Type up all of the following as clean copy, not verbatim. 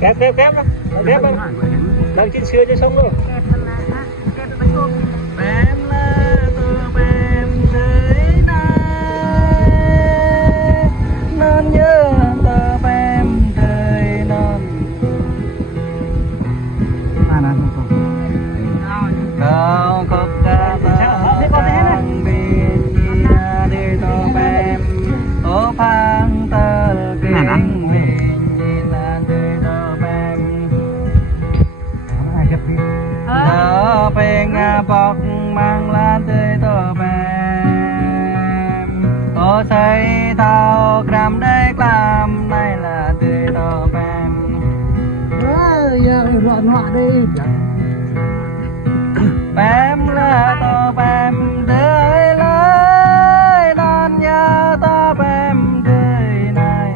kép đang trên xưa trên sông luôn. Bém là tôi bém tới nay non nhớ tờ bém đời non cao khóc ca tang bên nhà đi tờ bém ô phang tờ kinh bên nhà đi tờ bém tờ bém bọc mang lan tươi tờ bém ô say thao cram đây làm này là tươi tờ bém giờ rộn họa đi bém là tờ bém đời lời non nhớ tờ bém đời này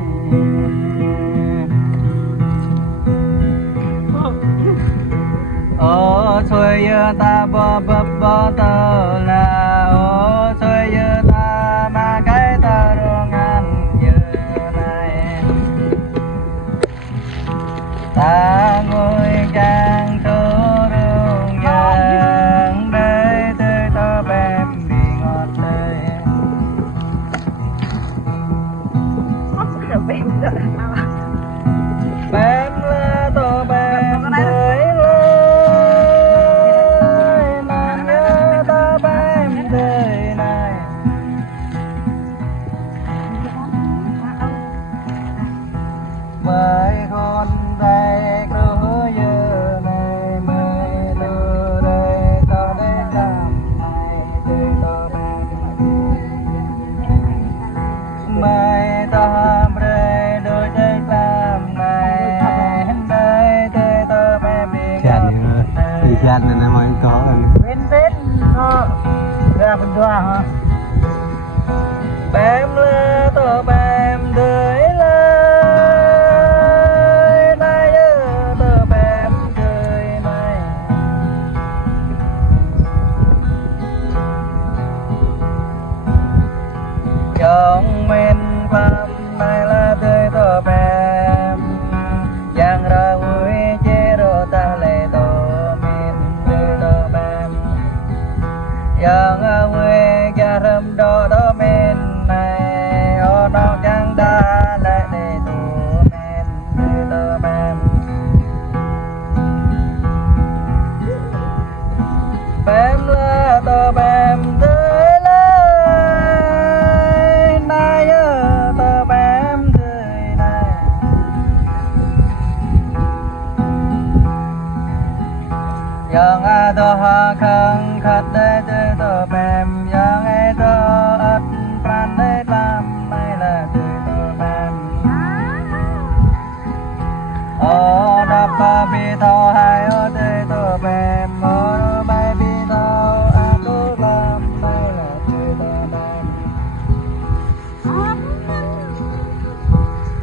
ô xuôi giờ ta bơ bơ bơ tờ là ô xuôi giờ ta mà cái tờ đồ ngàn giờ này ta ngồi trang chỗ đường giang đây tới tờ bém bị ngọt lời bém là tờ bém đời lời nàng nhớ tờ bém đời này với con đây cứ giờ này mới từ đây cho đến làm này từ tờ bém mai ta bre đôi tay làm này đây tới tờ bém bị ngọt đi chăn này mà anh có bên ra bên doa hả bém là tờ bém đời lời nay nhớ tờ bém đời này trong mình phạm này là đời tờ bém giang ra vui chế độ ta lệ tờ mình đời tờ bém giang vui cha râm đô tờ mình này ô nó chẳng đã lại để tù mình đời tờ bém bém là tờ bém đời lời nay nhớ tờ bém đời này yang ada khăng khát để tới tờ bém yang ada ắt pran để làm này là tới tờ bém ô đập bị thao hai ô tới tờ bém ô bay bị thao ăn cứ làm này là tới tờ bém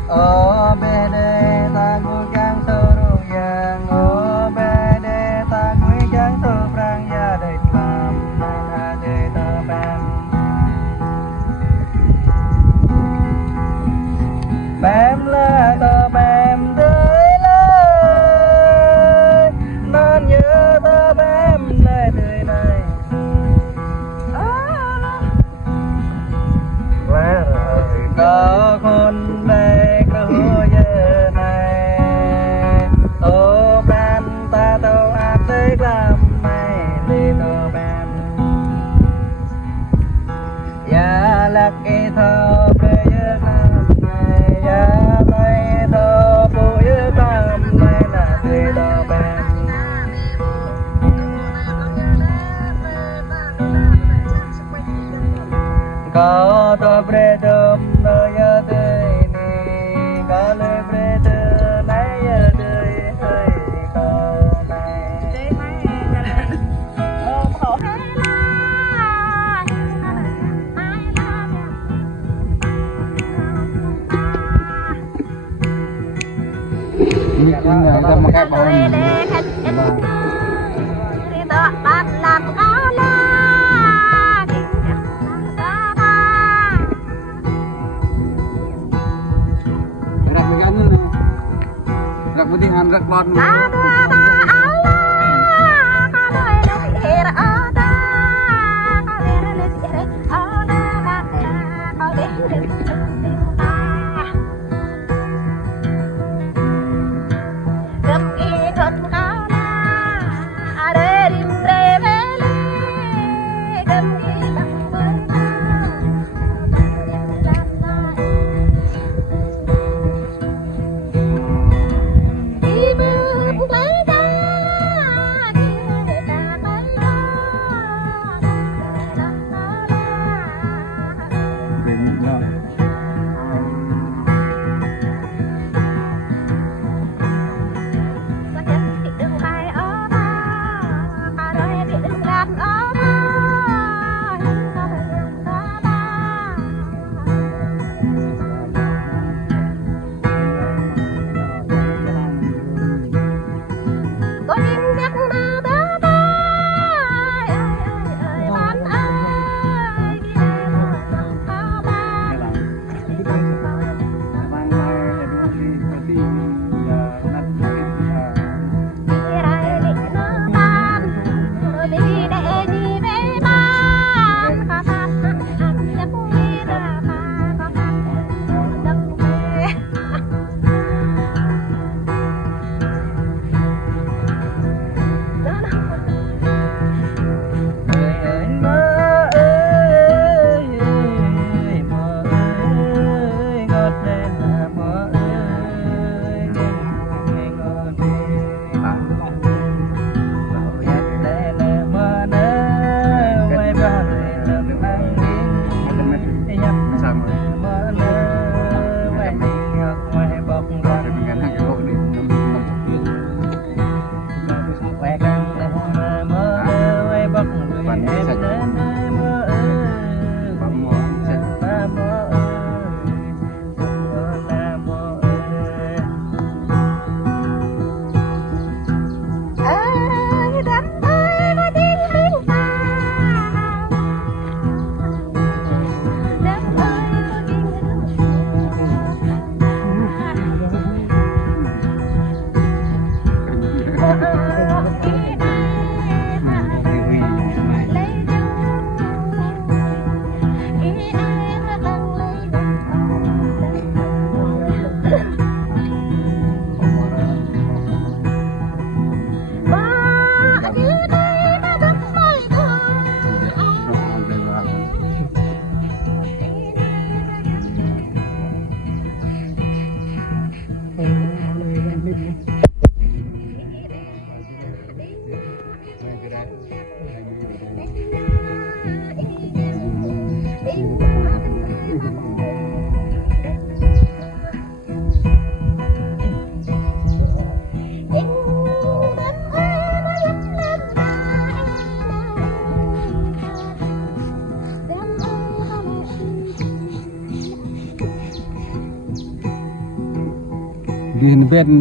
ô bê đê ta ngồi gang sơ rung giang ô bê đê ta ngồi gang sơ prang gia để làm này là tới tờ bém bém là tờ bém đời lời non nhớ tờ bém đời đời này có con bé có giờ này ô ban ta đâu áp tới làm này đi tờ bém ya lạc cái thơ về giờ làm này ya tay thơ phụ giờ làm này là đi tờ bém có tờ bre đơm nơi giờ đời này có lời bre đơm này giờ đời hơi có này những người ta mà các bạn rất bút đi ăn rất ngon luôn.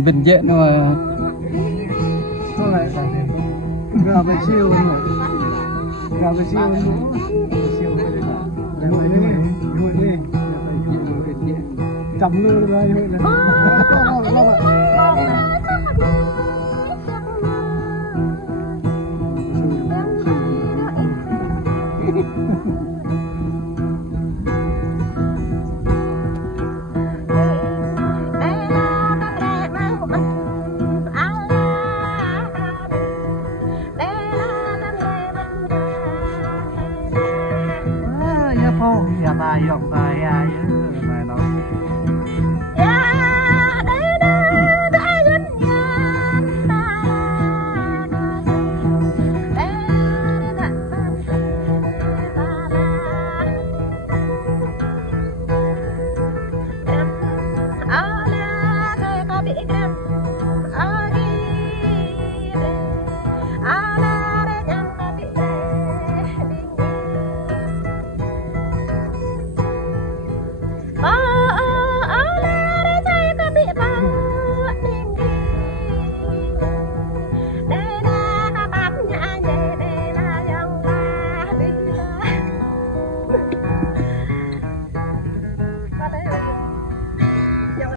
bên dễ nó Không lại sao thế? Gà về siêu rồi. Gà về siêu rồi. Siêu rồi đấy. Đây mới đi. Chấm luôn rồi hội là.